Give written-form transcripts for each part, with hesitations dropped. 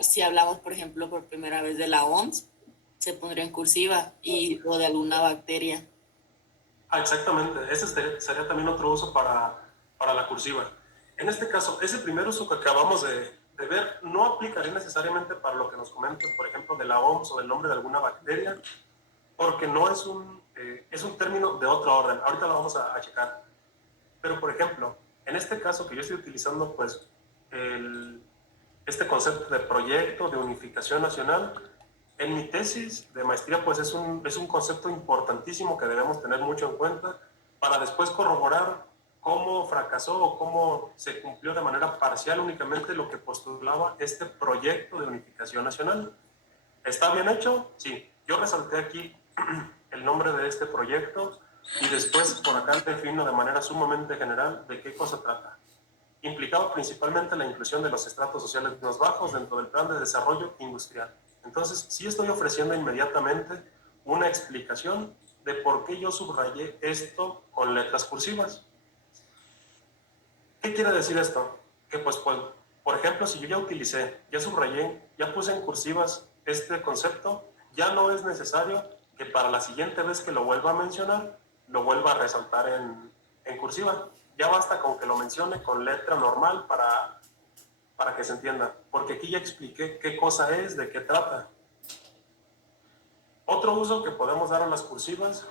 Si hablamos, por ejemplo, por primera vez de la OMS, se pondría en cursiva o de alguna bacteria. Exactamente, ese sería también otro uso para la cursiva. En este caso, ese primer uso que acabamos de ver no aplicaría necesariamente para lo que nos comentas, por ejemplo, de la OMS o del nombre de alguna bacteria, porque no es un término de otro orden. Ahorita lo vamos a checar. Pero, por ejemplo, en este caso que yo estoy utilizando, pues, este concepto de proyecto de unificación nacional, en mi tesis de maestría, pues es un concepto importantísimo que debemos tener mucho en cuenta para después corroborar cómo fracasó o cómo se cumplió de manera parcial únicamente lo que postulaba este proyecto de unificación nacional. ¿Está bien hecho? Sí. Yo resalté aquí el nombre de este proyecto y después por acá defino de manera sumamente general de qué cosa trata. Implicaba principalmente la inclusión de los estratos sociales más bajos dentro del plan de desarrollo industrial. Entonces, sí estoy ofreciendo inmediatamente una explicación de por qué yo subrayé esto con letras cursivas. ¿Qué quiere decir esto? Que pues, por ejemplo, si yo ya subrayé, ya puse en cursivas este concepto, ya no es necesario que para la siguiente vez que lo vuelva a mencionar, lo vuelva a resaltar en cursiva. Ya basta con que lo mencione con letra normal para que se entienda, porque aquí ya expliqué qué cosa es, de qué trata. Otro uso que podemos dar a las cursivas,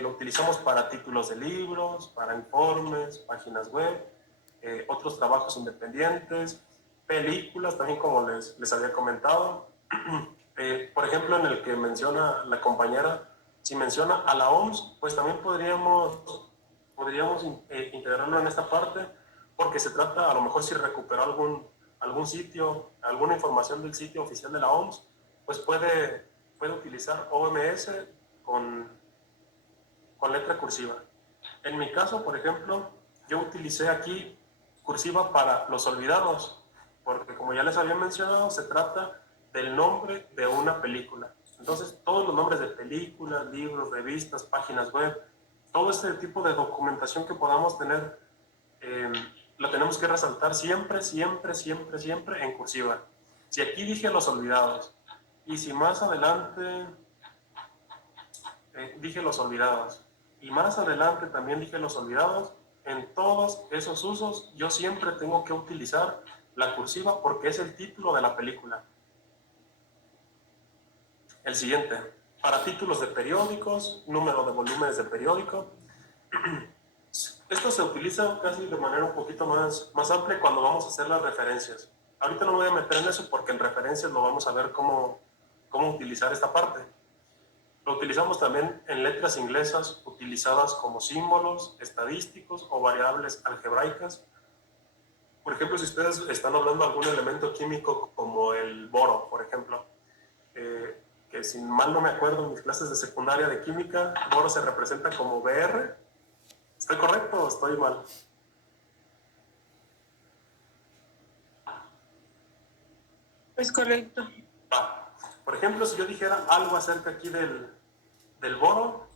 lo utilizamos para títulos de libros, para informes, páginas web, otros trabajos independientes, películas, también como les había comentado. Por ejemplo, en el que menciona la compañera, si menciona a la OMS, pues también podríamos integrarlo en esta parte, porque se trata, a lo mejor si recuperó algún sitio, alguna información del sitio oficial de la OMS, pues puede utilizar OMS con, con letra cursiva. En mi caso, por ejemplo, yo utilicé aquí cursiva para los olvidados, porque como ya les había mencionado, se trata del nombre de una película. Entonces, todos los nombres de películas, libros, revistas, páginas web, todo este tipo de documentación que podamos tener, eh, la tenemos que resaltar siempre, siempre, siempre, siempre en cursiva. Si aquí dije los olvidados, y si más adelante dije los olvidados, y más adelante también dije los olvidados, en todos esos usos yo siempre tengo que utilizar la cursiva porque es el título de la película. El siguiente, para títulos de periódicos, número de volúmenes de periódico. Esto se utiliza casi de manera un poquito más amplia cuando vamos a hacer las referencias. Ahorita no me voy a meter en eso porque en referencias lo vamos a ver cómo utilizar esta parte. Lo utilizamos también en letras inglesas utilizadas como símbolos estadísticos o variables algebraicas. Por ejemplo, si ustedes están hablando de algún elemento químico como el boro, por ejemplo, que si mal no me acuerdo en mis clases de secundaria de química, boro se representa como Br. ¿Estoy correcto o estoy mal? Es correcto. Por ejemplo, si yo dijera algo acerca aquí del boro,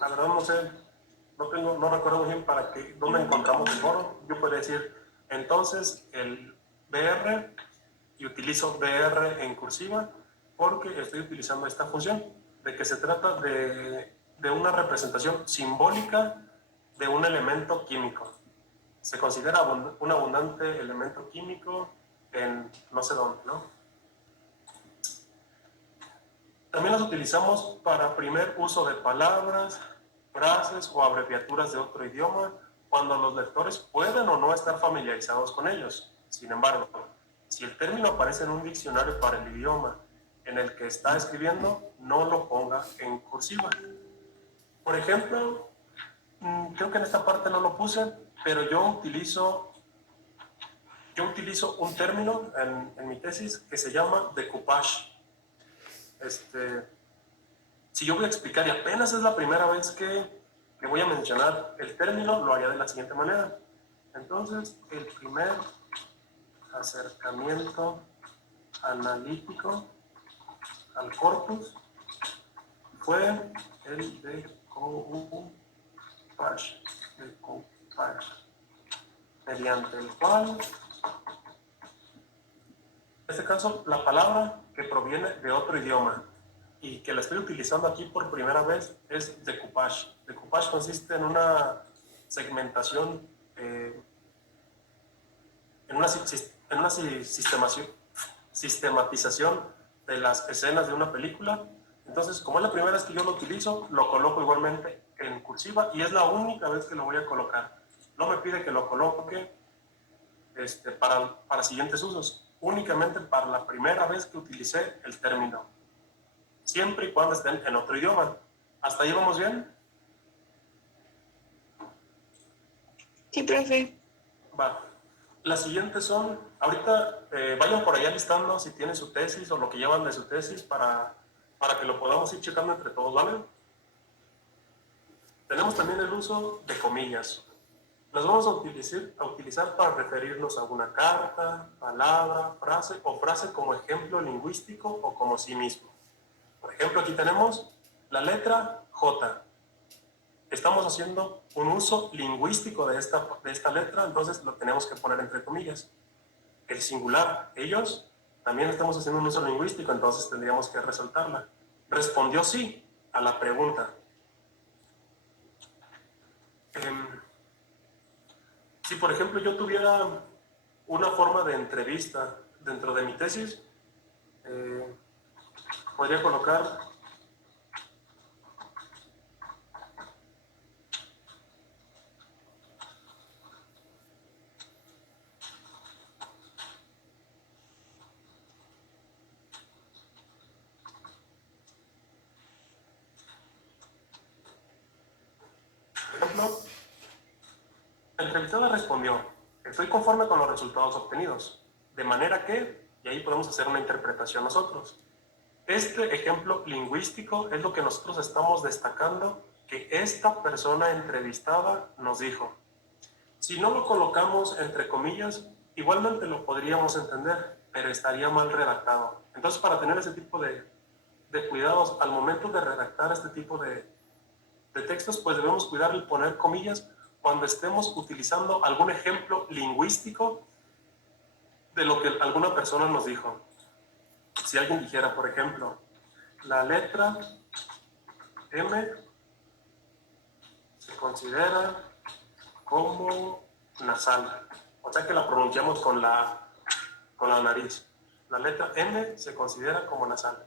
la verdad no sé, no recuerdo muy bien dónde encontramos el boro. Yo podría decir entonces el BR y utilizo BR en cursiva porque estoy utilizando esta función de que se trata de una representación simbólica de un elemento químico. Se considera un abundante elemento químico en no sé dónde, ¿no? También las utilizamos para primer uso de palabras, frases o abreviaturas de otro idioma cuando los lectores pueden o no estar familiarizados con ellos. Sin embargo, si el término aparece en un diccionario para el idioma en el que está escribiendo, no lo ponga en cursiva. Por ejemplo, creo que en esta parte no lo puse, pero yo utilizo un término en mi tesis que se llama decoupage. Si yo voy a explicar y apenas es la primera vez que voy a mencionar el término, lo haría de la siguiente manera. Entonces, el primer acercamiento analítico al corpus fue el de Coupage, mediante el cual, en este caso, la palabra que proviene de otro idioma y que la estoy utilizando aquí por primera vez es decoupage. Decoupage consiste en una segmentación, en una sistematización de las escenas de una película. Entonces, como es la primera vez que yo lo utilizo, lo coloco igualmente en cursiva y es la única vez que lo voy a colocar. No me pide que lo coloque para siguientes usos, únicamente para la primera vez que utilicé el término, siempre y cuando estén en otro idioma. ¿Hasta ahí vamos bien? Sí, profe. Va. Las siguientes son, ahorita vayan por allá listando si tienen su tesis o lo que llevan de su tesis para que lo podamos ir checando entre todos, ¿vale? Tenemos también el uso de comillas. Las vamos a utilizar para referirnos a una carta, palabra, frase o frase como ejemplo lingüístico o como sí mismo. Por ejemplo, aquí tenemos la letra J. Estamos haciendo un uso lingüístico de esta letra, entonces lo tenemos que poner entre comillas. El singular, ellos, también estamos haciendo un uso lingüístico, entonces tendríamos que resaltarla. Respondió sí a la pregunta. Si, por ejemplo, yo tuviera una forma de entrevista dentro de mi tesis, podría colocar ejemplo, la entrevistada respondió: estoy conforme con los resultados obtenidos, de manera que, y ahí podemos hacer una interpretación nosotros. Este ejemplo lingüístico es lo que nosotros estamos destacando que esta persona entrevistada nos dijo. Si no lo colocamos entre comillas, igualmente lo podríamos entender, pero estaría mal redactado. Entonces, para tener ese tipo de cuidados al momento de redactar este tipo de textos, pues debemos cuidar el poner comillas cuando estemos utilizando algún ejemplo lingüístico de lo que alguna persona nos dijo. Si alguien dijera, por ejemplo, la letra M se considera como nasal, o sea que la pronunciamos con la nariz. La letra M se considera como nasal.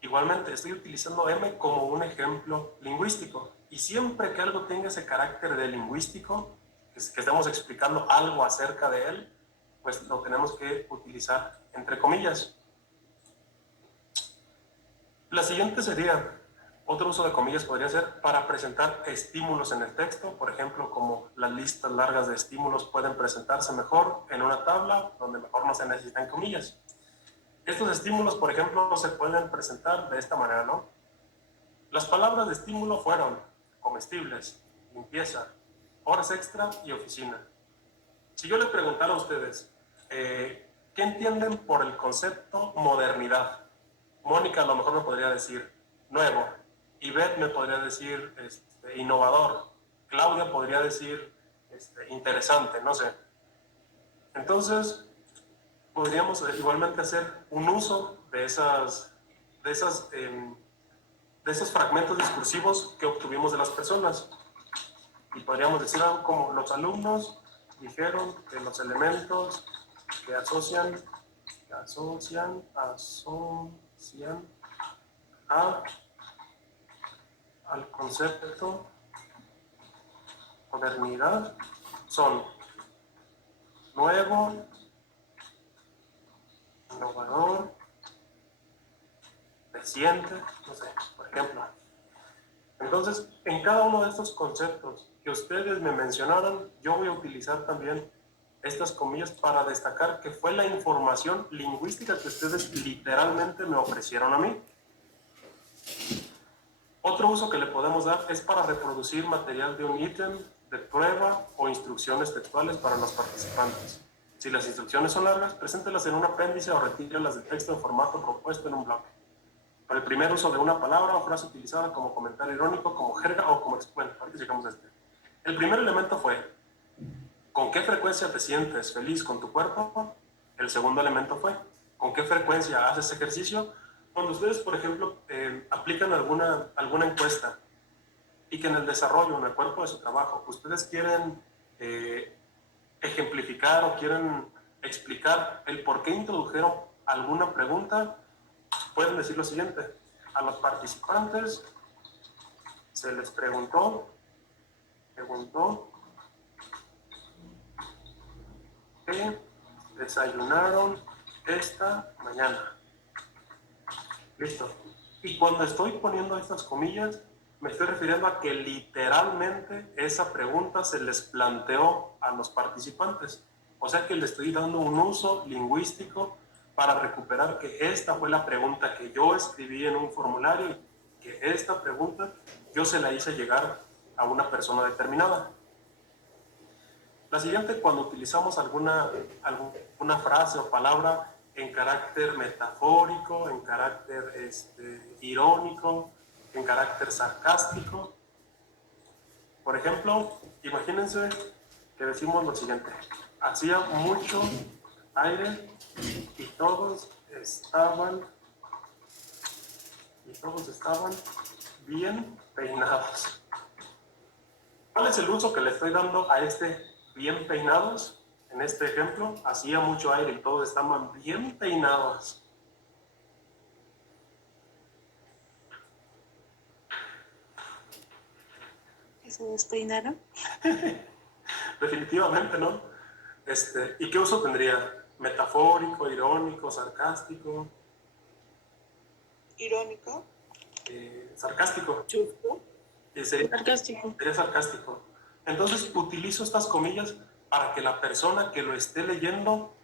Igualmente, estoy utilizando M como un ejemplo lingüístico. Y siempre que algo tenga ese carácter de lingüístico, que estemos explicando algo acerca de él, pues lo tenemos que utilizar entre comillas. La siguiente sería, otro uso de comillas podría ser para presentar estímulos en el texto, por ejemplo, como las listas largas de estímulos pueden presentarse mejor en una tabla donde mejor no se necesitan comillas. Estos estímulos, por ejemplo, se pueden presentar de esta manera, ¿no? Las palabras de estímulo fueron comestibles, limpieza, horas extra y oficina. Si yo les preguntara a ustedes, ¿qué entienden por el concepto modernidad? Mónica a lo mejor me podría decir nuevo, Ivette me podría decir innovador, Claudia podría decir interesante, no sé. Entonces, podríamos igualmente hacer un uso de esos fragmentos discursivos que obtuvimos de las personas. Y podríamos decir algo como: los alumnos dijeron que los elementos que asocian al concepto modernidad son nuevo, innovador, reciente, no sé, por ejemplo. Entonces, en cada uno de estos conceptos que ustedes me mencionaron, yo voy a utilizar también estas comillas para destacar que fue la información lingüística que ustedes literalmente me ofrecieron a mí. Otro uso que le podemos dar es para reproducir material de un ítem de prueba o instrucciones textuales para los participantes. Si las instrucciones son largas, preséntelas en un apéndice o retírelas de texto en formato propuesto en un bloque. Para el primer uso de una palabra o frase utilizada como comentario irónico, como jerga o como... Bueno, ahorita llegamos a este. El primer elemento fue: ¿con qué frecuencia te sientes feliz con tu cuerpo? El segundo elemento fue: ¿con qué frecuencia haces ejercicio? Cuando ustedes, por ejemplo, aplican alguna encuesta y que en el desarrollo, en el cuerpo de su trabajo, ustedes quieren ejemplificar o quieren explicar el por qué introdujeron alguna pregunta, pueden decir lo siguiente: a los participantes se les preguntó qué desayunaron esta mañana. Listo. Y cuando estoy poniendo estas comillas, me estoy refiriendo a que literalmente esa pregunta se les planteó a los participantes. O sea que le estoy dando un uso lingüístico para recuperar que esta fue la pregunta que yo escribí en un formulario y que esta pregunta yo se la hice llegar a una persona determinada. La siguiente, cuando utilizamos alguna frase o palabra en carácter metafórico, en carácter irónico, en carácter sarcástico. Por ejemplo, imagínense que decimos lo siguiente: hacía mucho aire y todos estaban bien peinados. ¿Cuál es el uso que le estoy dando a este bien peinados? En este ejemplo, hacía mucho aire y todos estaban bien peinados. ¿Se despeinaron? Definitivamente, ¿no? ¿Y qué uso tendría? ¿Metafórico, irónico, sarcástico? ¿Irónico? Sarcástico. Chusco. Sarcástico. Sería sarcástico. Entonces utilizo estas comillas para que la persona que lo esté leyendo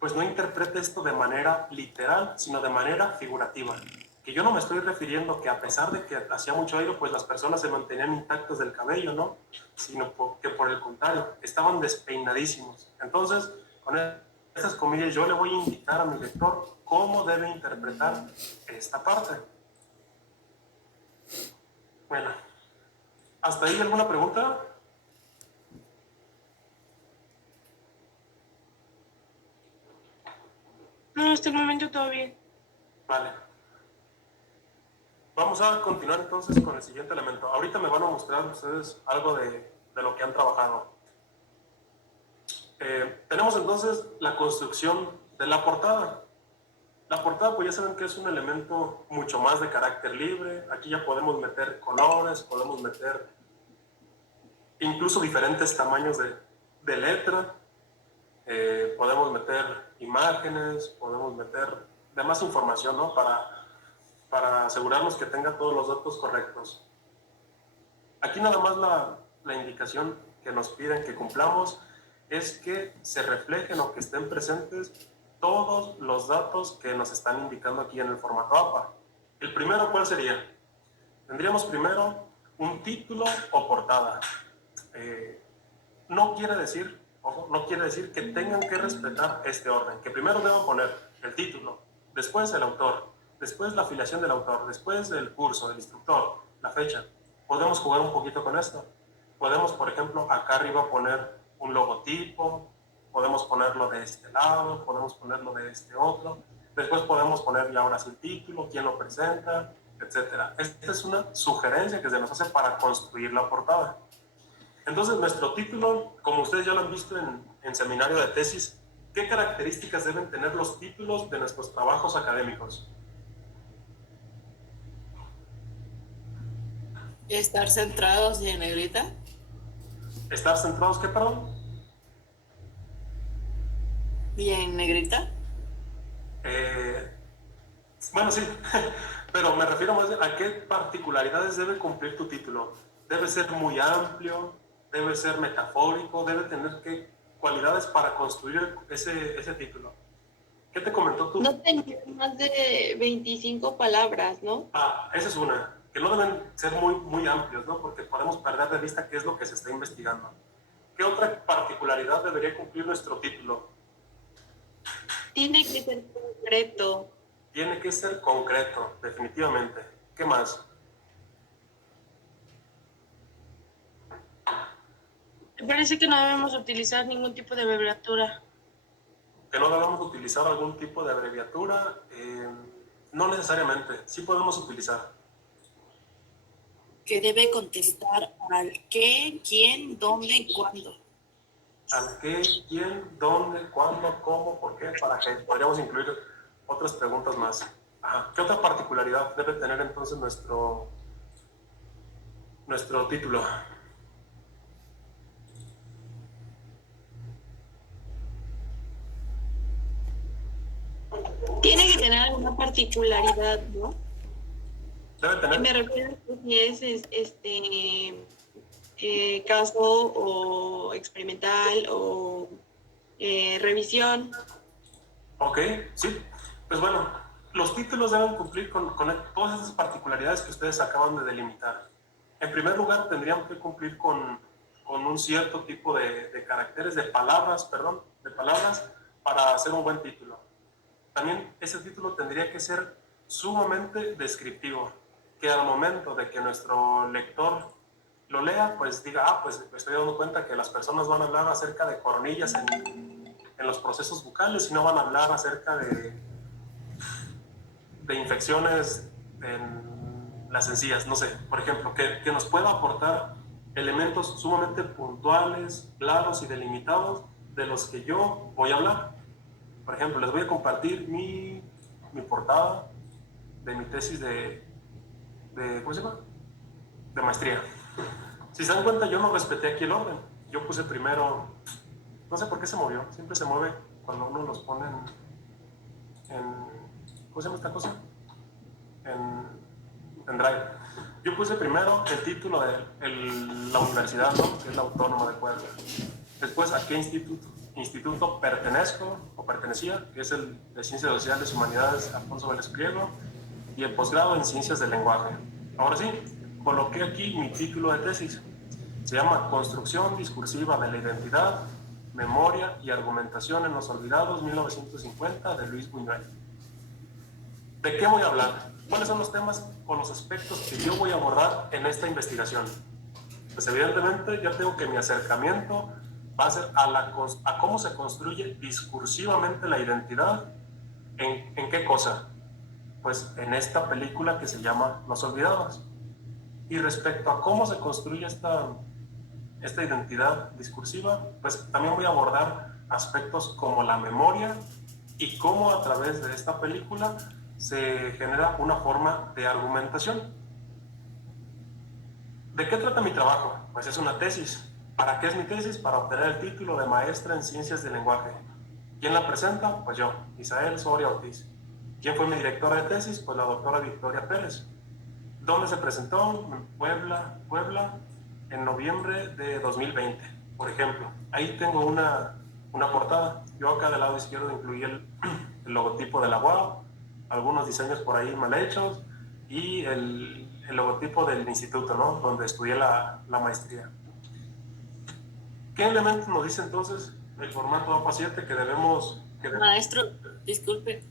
pues no interprete esto de manera literal, sino de manera figurativa. Que yo no me estoy refiriendo que a pesar de que hacía mucho aire, pues las personas se mantenían intactas del cabello, ¿no? Sino que por el contrario, estaban despeinadísimos. Entonces, con estas comillas yo le voy a indicar a mi lector cómo debe interpretar esta parte. Bueno, ¿hasta ahí alguna pregunta? No, hasta el momento todo bien. Vale. Vamos a continuar entonces con el siguiente elemento. Ahorita me van a mostrar ustedes algo de lo que han trabajado. Tenemos entonces la construcción de la portada. La portada, pues ya saben que es un elemento mucho más de carácter libre. Aquí ya podemos meter colores, podemos meter incluso diferentes tamaños de letra. Podemos meter imágenes, podemos meter demás información, ¿no? Para asegurarnos que tenga todos los datos correctos. Aquí nada más la indicación que nos piden que cumplamos es que se reflejen o que estén presentes todos los datos que nos están indicando aquí en el formato APA. El primero, ¿cuál sería? Tendríamos primero un título o portada. No quiere decir que tengan que respetar este orden, que primero deben poner el título, después el autor, después la afiliación del autor, después el curso, el instructor, la fecha. Podemos jugar un poquito con esto. Podemos, por ejemplo, acá arriba poner un logotipo, podemos ponerlo de este lado, podemos ponerlo de este otro, después podemos poner ya ahora sí el título, quién lo presenta, etc. Esta es una sugerencia que se nos hace para construir la portada. Entonces, nuestro título, como ustedes ya lo han visto en seminario de tesis, ¿qué características deben tener los títulos de nuestros trabajos académicos? Estar centrados y en negrita. ¿Estar centrados qué, perdón? Y en negrita. Bueno, sí, pero me refiero más a qué particularidades debe cumplir tu título. Debe ser muy amplio, debe ser metafórico, debe tener qué cualidades para construir ese título. ¿Qué te comentó tú? No tenía más de 25 palabras, ¿no? Esa es una. que no deben ser muy amplios, ¿no? Porque podemos perder de vista qué es lo que se está investigando. ¿Qué otra particularidad debería cumplir nuestro título? Tiene que ser concreto. Tiene que ser concreto, definitivamente. ¿Qué más? Me parece que no debemos utilizar ningún tipo de abreviatura. Que no debemos utilizar algún tipo de abreviatura. No necesariamente, sí podemos utilizar. Que debe contestar al qué, quién, dónde y cuándo. Al qué, quién, dónde, cuándo, cómo, por qué, para qué. Podríamos incluir otras preguntas más. Ajá. ¿Qué otra particularidad debe tener entonces nuestro título? Tiene que tener alguna particularidad, ¿no? Debe tener. Me refiero a que si es caso o experimental o revisión. Ok, sí. Pues bueno, los títulos deben cumplir con todas esas particularidades que ustedes acaban de delimitar. En primer lugar, tendrían que cumplir con un cierto tipo de caracteres, de palabras para hacer un buen título. También ese título tendría que ser sumamente descriptivo, que al momento de que nuestro lector lo lea, pues diga, pues me estoy dando cuenta que las personas van a hablar acerca de coronillas en los procesos bucales y no van a hablar acerca de infecciones en las encías, no sé, por ejemplo, que nos pueda aportar elementos sumamente puntuales, claros y delimitados de los que yo voy a hablar. Por ejemplo, les voy a compartir mi portada de mi tesis ¿cómo se llama? De maestría. Si se dan cuenta, yo no respeté aquí el orden. Yo puse primero, no sé por qué se movió, siempre se mueve cuando uno los pone ¿cómo se llama esta cosa? En Drive. Yo puse primero el título de la universidad, ¿no? Que es la Autónoma de Puebla. Después, ¿a qué instituto pertenezco o pertenecía? Que es el de Ciencias Sociales y Humanidades Alfonso Vélez Pliego, y el posgrado en Ciencias del Lenguaje. Ahora sí, coloqué aquí mi título de tesis. Se llama Construcción discursiva de la identidad, memoria y argumentación en los olvidados 1950 de Luis Buñuel. ¿De qué voy a hablar? ¿Cuáles son los temas o los aspectos que yo voy a abordar en esta investigación? Pues evidentemente ya tengo que mi acercamiento va a ser a cómo se construye discursivamente la identidad. ¿En qué cosa? Pues en esta película que se llama Los Olvidados. Y respecto a cómo se construye esta identidad discursiva, pues también voy a abordar aspectos como la memoria y cómo a través de esta película se genera una forma de argumentación. ¿De qué trata mi trabajo? Pues es una tesis. ¿Para qué es mi tesis? Para obtener el título de maestra en Ciencias del Lenguaje. ¿Quién la presenta? Pues yo, Isael Soria Ortiz. ¿Quién fue mi directora de tesis? Pues la doctora Victoria Pérez. ¿Dónde se presentó? En Puebla, en noviembre de 2020, por ejemplo. Ahí tengo una portada. Yo acá del lado izquierdo incluí el logotipo de la UAB, algunos diseños por ahí mal hechos y el logotipo del instituto, ¿no? Donde estudié la maestría. ¿Qué elementos nos dice entonces el formato APA7 que debemos... Maestro, disculpe,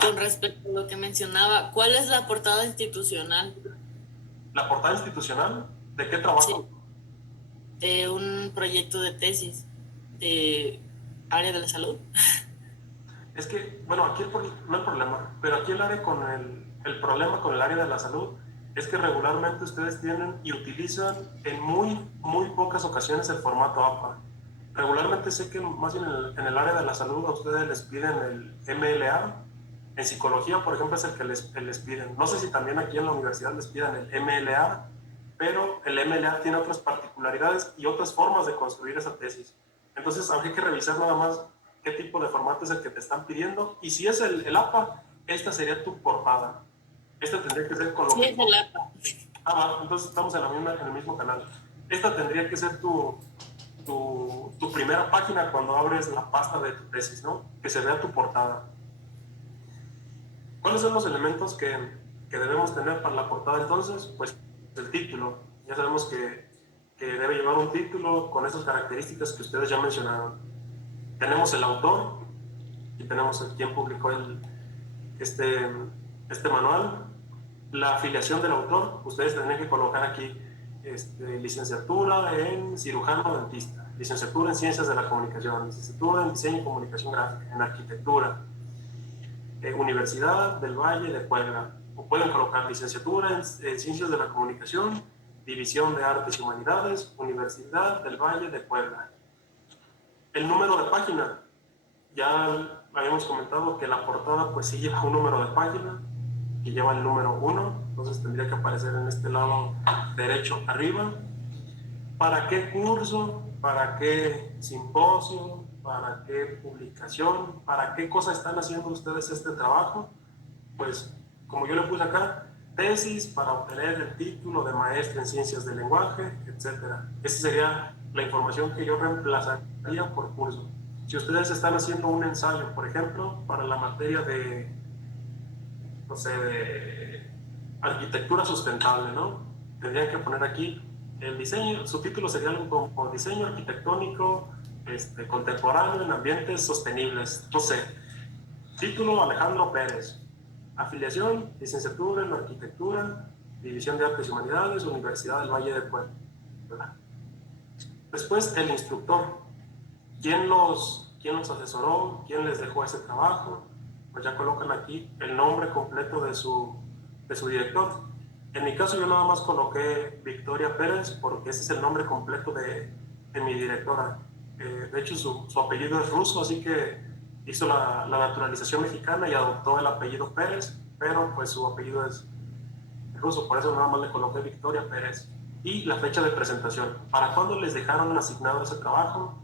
con respecto a lo que mencionaba, ¿cuál es la portada institucional? ¿La portada institucional? ¿De qué trabajo? Sí. De un proyecto de tesis de área de la salud. Es que, bueno, aquí no hay problema, pero aquí el problema con el área de la salud es que regularmente ustedes tienen y utilizan en muy pocas ocasiones el formato APA. Regularmente sé que más bien en el área de la salud a ustedes les piden el MLA. En psicología, por ejemplo, es el que les piden. No sé si también aquí en la universidad les pidan el MLA, pero el MLA tiene otras particularidades y otras formas de construir esa tesis. Entonces, habría que revisar nada más qué tipo de formato es el que te están pidiendo. Y si es el APA, esta sería tu portada. Esta tendría que ser con lo Sí, que... es el APA. Ah, entonces estamos en el mismo canal. Esta tendría que ser tu primera página cuando abres la pasta de tu tesis, ¿no? Que se vea tu portada. ¿Cuáles son los elementos que que debemos tener para la portada entonces, pues el título. Ya sabemos que debe llevar un título con esas características que ustedes ya mencionaron. Tenemos el autor y tenemos quién publicó este manual. La afiliación del autor, ustedes tendrían que colocar aquí licenciatura en cirujano dentista, licenciatura en ciencias de la comunicación, licenciatura en diseño y comunicación gráfica, en arquitectura, Universidad del Valle de Puebla, o pueden colocar licenciatura en ciencias de la comunicación, División de Artes y Humanidades, Universidad del Valle de Puebla. El número de página, ya habíamos comentado que la portada pues sí lleva un número de página, que lleva el número 1, entonces tendría que aparecer en este lado derecho arriba. ¿Para qué curso? ¿Para qué simposio? ¿Para qué publicación? ¿Para qué cosa están haciendo ustedes este trabajo? Pues, como yo le puse acá, tesis para obtener el título de maestro en ciencias del lenguaje, etc. Esa sería la información que yo reemplazaría por curso. Si ustedes están haciendo un ensayo, por ejemplo, para la materia de, no sé, de arquitectura sustentable, ¿no? Tendrían que poner aquí el diseño, su título sería algo como diseño arquitectónico contemporáneo en ambientes sostenibles. No sé, título Alejandro Pérez, afiliación, licenciatura en arquitectura, División de Artes y Humanidades, Universidad del Valle de Puebla. Después, el instructor. ¿Quién los asesoró? ¿Quién les dejó ese trabajo? Pues ya colocan aquí el nombre completo de su director. En mi caso yo nada más coloqué Victoria Pérez porque ese es el nombre completo de mi directora. De hecho su apellido es ruso, así que hizo la naturalización mexicana y adoptó el apellido Pérez, pero pues su apellido es ruso, por eso nada más le coloqué Victoria Pérez. Y la fecha de presentación. ¿Para cuándo les dejaron asignado ese trabajo?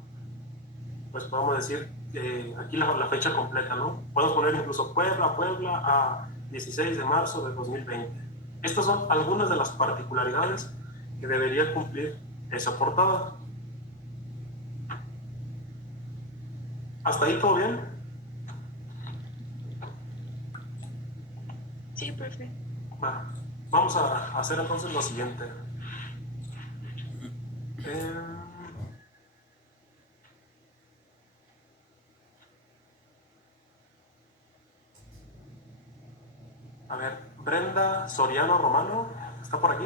Pues podemos decir aquí la fecha completa, ¿no? Podemos poner incluso Puebla a 16 de marzo de 2020. Estas son algunas de las particularidades que debería cumplir esa portada. ¿Hasta ahí todo bien? Sí, perfecto. Bueno, vamos a hacer entonces lo siguiente. A ver, Brenda Soriano Romano, ¿está por aquí?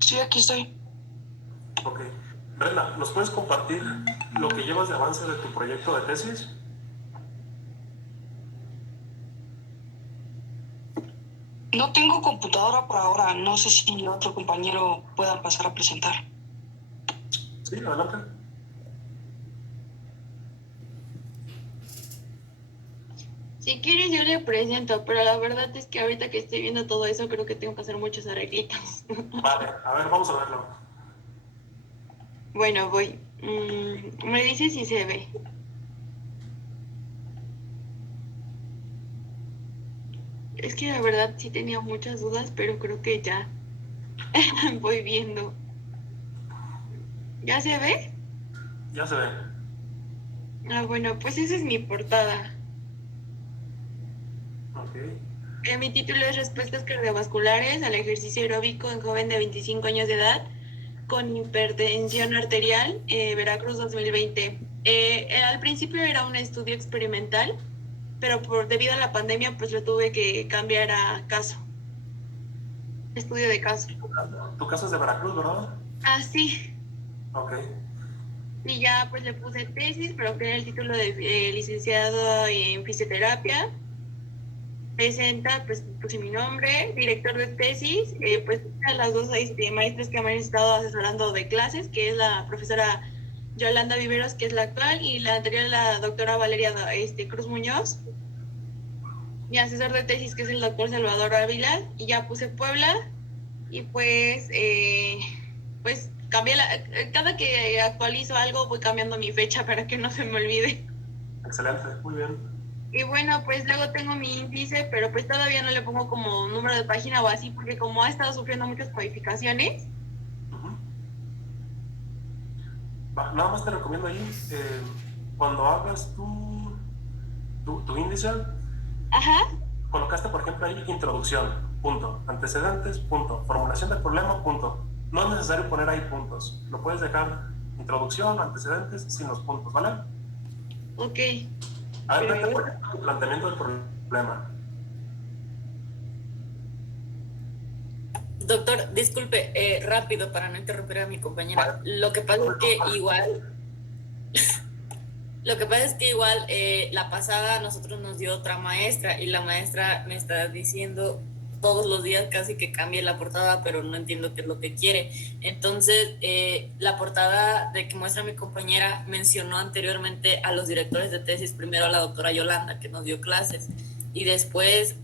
Sí, aquí estoy. Ok. Brenda, ¿nos puedes compartir lo que llevas de avance de tu proyecto de tesis? No tengo computadora por ahora. No sé si otro compañero pueda pasar a presentar. Sí, adelante. Si quieres yo le presento, pero la verdad es que ahorita que estoy viendo todo eso creo que tengo que hacer muchos arreglitos. Vale, a ver, vamos a verlo. Bueno, voy. Me dice si se ve. Es que la verdad sí tenía muchas dudas, pero creo que ya voy viendo. ¿Ya se ve? Ya se ve. Ah, bueno, pues esa es mi portada. Ok. Mi título es Respuestas cardiovasculares al ejercicio aeróbico en joven de 25 años de edad con hipertensión arterial, Veracruz 2020. Al principio era un estudio experimental, pero debido a la pandemia pues lo tuve que cambiar a caso. Estudio de caso. Tu caso es de Veracruz, ¿verdad? Ah, sí. Ok. Y ya pues le puse tesis para obtener el título de licenciado en fisioterapia. Presenta, pues puse mi nombre, director de tesis, pues a las dos maestras que me han estado asesorando de clases, que es la profesora Yolanda Viveros, que es la actual, y la anterior la doctora Valeria Cruz Muñoz. Mi asesor de tesis, que es el doctor Salvador Ávila, y ya puse Puebla, y pues cambié cada que actualizo algo voy cambiando mi fecha para que no se me olvide. Excelente, muy bien. Y bueno, pues luego tengo mi índice, pero pues todavía no le pongo como número de página o así, porque como ha estado sufriendo muchas modificaciones, Nada más te recomiendo ahí, cuando hagas tu índice, Ajá. colocaste, por ejemplo, ahí introducción, punto, antecedentes, punto, formulación del problema, punto. No es necesario poner ahí puntos, lo puedes dejar introducción, antecedentes, sin los puntos, ¿vale? Ok. A ver, Pero vete por ejemplo, tu planteamiento del problema. Doctor, disculpe, rápido para no interrumpir a mi compañera. Lo que pasa es que igual la pasada a nosotros nos dio otra maestra y la maestra me está diciendo todos los días casi que cambie la portada, pero no entiendo qué es lo que quiere. Entonces, la portada de que muestra mi compañera mencionó anteriormente a los directores de tesis, primero a la doctora Yolanda, que nos dio clases, y después,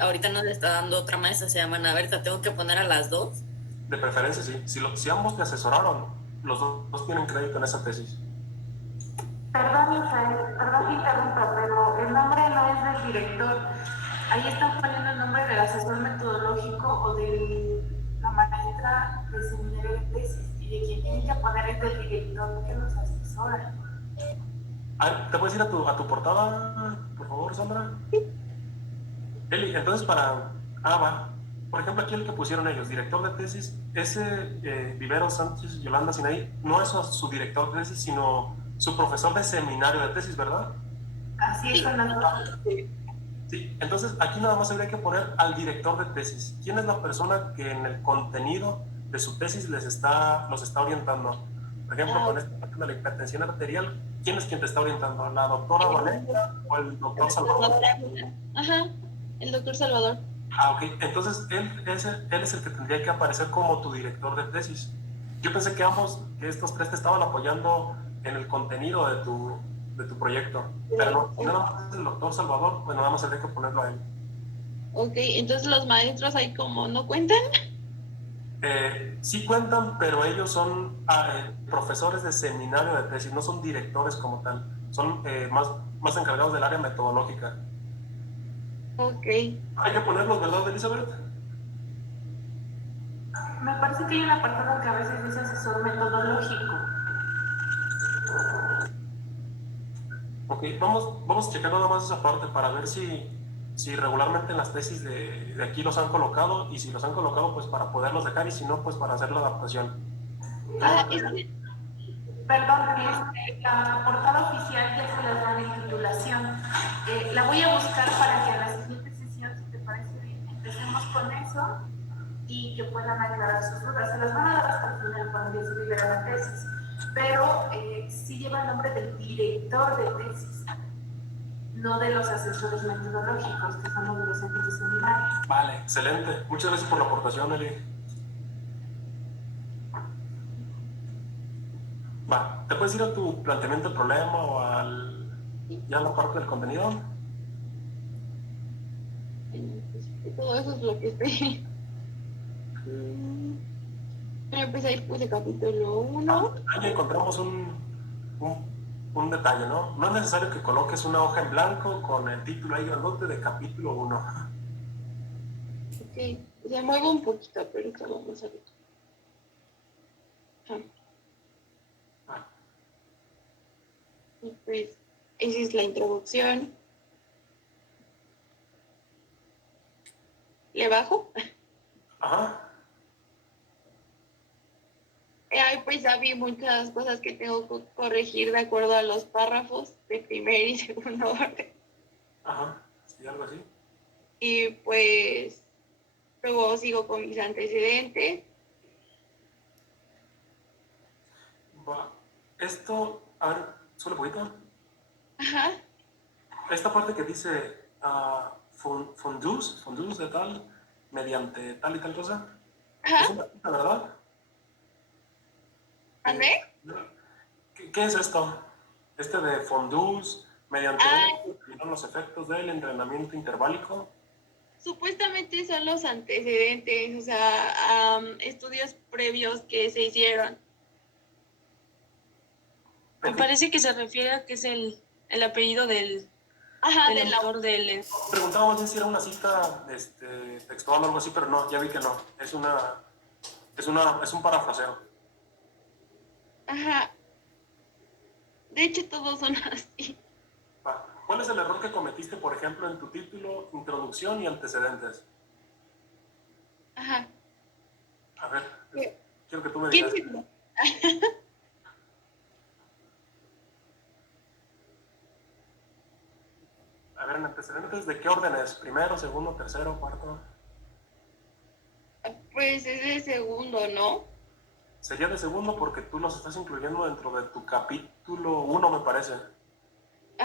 ahorita nos está dando otra maestra, se llama Ana Berta. ¿Tengo que poner a las dos? De preferencia, sí. Si ambos te asesoraron, los dos tienen crédito en esa tesis. Perdón, Israel, perdón que interrumpa, pero el nombre no es del director. Ahí están poniendo el nombre del asesor metodológico o de la maestra de seminario de tesis, y de quien tiene que poner es del director que los asesora. ¿Te puedes ir a tu portada, por favor, Sandra? Eli, entonces va. Por ejemplo, aquí el que pusieron ellos, director de tesis, ese Vivero Sánchez Yolanda Sinaí, no es su director de tesis, sino su profesor de seminario de tesis, ¿verdad? Así es, son las dos. Sí, entonces aquí nada más habría que poner al director de tesis. ¿Quién es la persona que en el contenido de su tesis los está orientando? Por ejemplo, con esta parte de la hipertensión arterial, ¿quién es quien te está orientando? ¿La doctora Valeria o el doctor Salvador? Ajá, el doctor Salvador. Ok. Entonces él es el que tendría que aparecer como tu director de tesis. Yo pensé que estos tres te estaban apoyando en el contenido de tu proyecto, pero no, si nada más es el doctor Salvador, pues nada más habría que ponerlo a él. Ok, entonces los maestros ahí como no cuentan. Sí cuentan, pero ellos son profesores de seminario de tesis, no son directores como tal, son más encargados del área metodológica. Ok. Hay que ponerlos, ¿verdad, Elizabeth? Me parece que hay un apartado que a veces dice asesor metodológico. Ok, vamos a checar nada más esa parte para ver si regularmente en las tesis de aquí los han colocado, y si los han colocado, pues para poderlos dejar, y si no, pues para hacer la adaptación. Ah, Perdón, la portada oficial ya se las dan en titulación. La voy a buscar para que en la siguiente sesión, si te parece bien, empecemos con eso y que puedan aclarar sus dudas. Se las van a dar hasta el final cuando ya se libera la tesis, pero sí lleva el nombre del director de tesis, no de los asesores metodológicos, que son los de los entes de seminario. Vale, excelente. Muchas gracias por la aportación, Eli. Va, ¿te puedes ir a tu planteamiento del problema o ya a la parte del contenido? todo eso es lo que estoy. Pues ahí puse capítulo 1. Ahí encontramos un detalle, ¿no? No es necesario que coloques una hoja en blanco con el título ahí grandote de capítulo 1. Ok, se mueve un poquito, pero esto vamos a ver. Y pues esa es la introducción. ¿Le bajo? Ajá. Ay, pues ya vi muchas cosas que tengo que corregir de acuerdo a los párrafos de primer y segundo orden. Ajá, sí, algo así. Y pues luego sigo con mis antecedentes. Va. Esto, a ver, solo un poquito. Ajá. Esta parte que dice fondus de tal, mediante tal y tal cosa, Ajá. es una cita, ¿verdad? ¿André? ¿Qué es esto? Este de fondus, mediante los efectos del entrenamiento interválico. Supuestamente son los antecedentes, o sea, estudios previos que se hicieron. Me parece que se refiere a que es el apellido del autor del... Preguntábamos bien si era una cita textual o algo así, pero no, ya vi que no. Es un parafraseo. Ajá. De hecho, todos son así. Va. ¿Cuál es el error que cometiste, por ejemplo, en tu título, introducción y antecedentes? Ajá. A ver, ¿Qué? quiero que tú me ¿Quién digas. firmó? A ver, en antecedentes, ¿de qué orden es? ¿Primero, segundo, tercero, cuarto? Pues es de segundo, ¿no? Sería de segundo porque tú los estás incluyendo dentro de tu capítulo 1, me parece. A ver,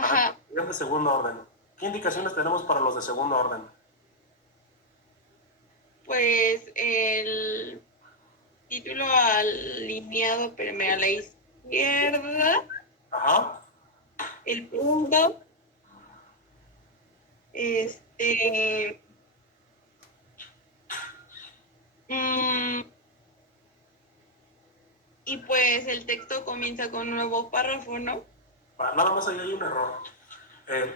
Ajá. serían de segundo orden. ¿Qué indicaciones tenemos para los de segundo orden? Pues el título alineado, pero a la izquierda, Ajá. el punto, mm, y pues el texto comienza con un nuevo párrafo, ¿no? Va, nada más ahí hay un error.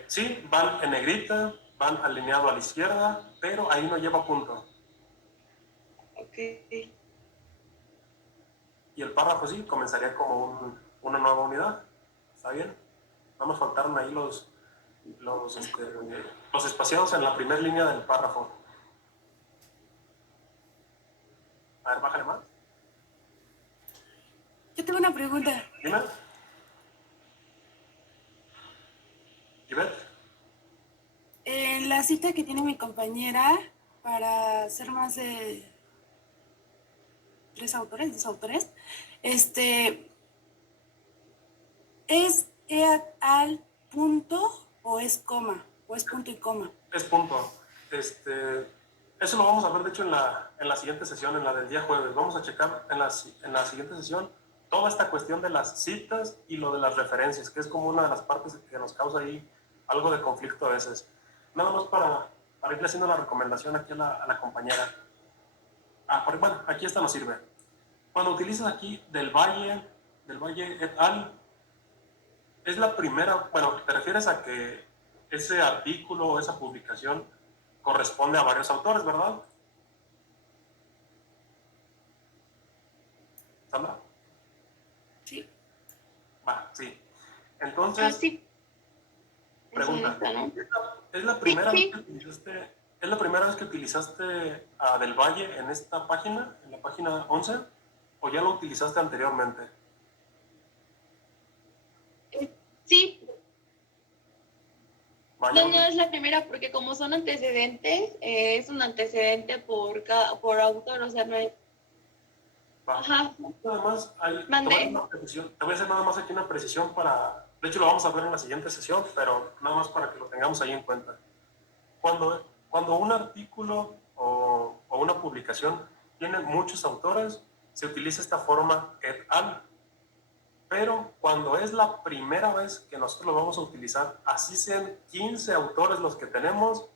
Sí, van en negrita, van alineado a la izquierda, pero ahí no lleva punto. Ok. Y el párrafo sí comenzaría como una nueva unidad. ¿Está bien? No nos faltaron ahí los espaciados en la primera línea del párrafo. A ver, bájale más. Yo tengo una pregunta. Dime. Ivette. En la cita que tiene mi compañera para hacer más de 3 autores, 2 autores, ¿es al punto o es coma? ¿O es punto y coma? Es punto. Eso lo vamos a ver, de hecho, en la siguiente sesión, en la del día jueves. Vamos a checar en la siguiente sesión toda esta cuestión de las citas y lo de las referencias, que es como una de las partes que nos causa ahí algo de conflicto a veces. Nada más para irle haciendo la recomendación aquí a la compañera. Bueno, aquí esta nos sirve. Cuando utilizas aquí del Valle et al, es la primera, bueno, te refieres a que ese artículo o esa publicación corresponde a varios autores, ¿verdad? ¿Sandra? Sí. Va, sí. Ah, Entonces, sí. pregunta, Esta, ¿no? ¿es la primera Sí. vez que utilizaste a Del Valle en esta página, en la página 11, o ya lo utilizaste anteriormente? Sí. Vaya, No es la primera porque como son antecedentes, es un antecedente por autor, o sea, no es... va. Ajá. Nada más, ¿Mandé? te voy a hacer nada más aquí una precisión de hecho lo vamos a ver en la siguiente sesión, pero nada más para que lo tengamos ahí en cuenta. Cuando un artículo o una publicación tiene muchos autores, se utiliza esta forma et al. Pero cuando es la primera vez que nosotros lo vamos a utilizar, así sean 15 autores los que tenemos,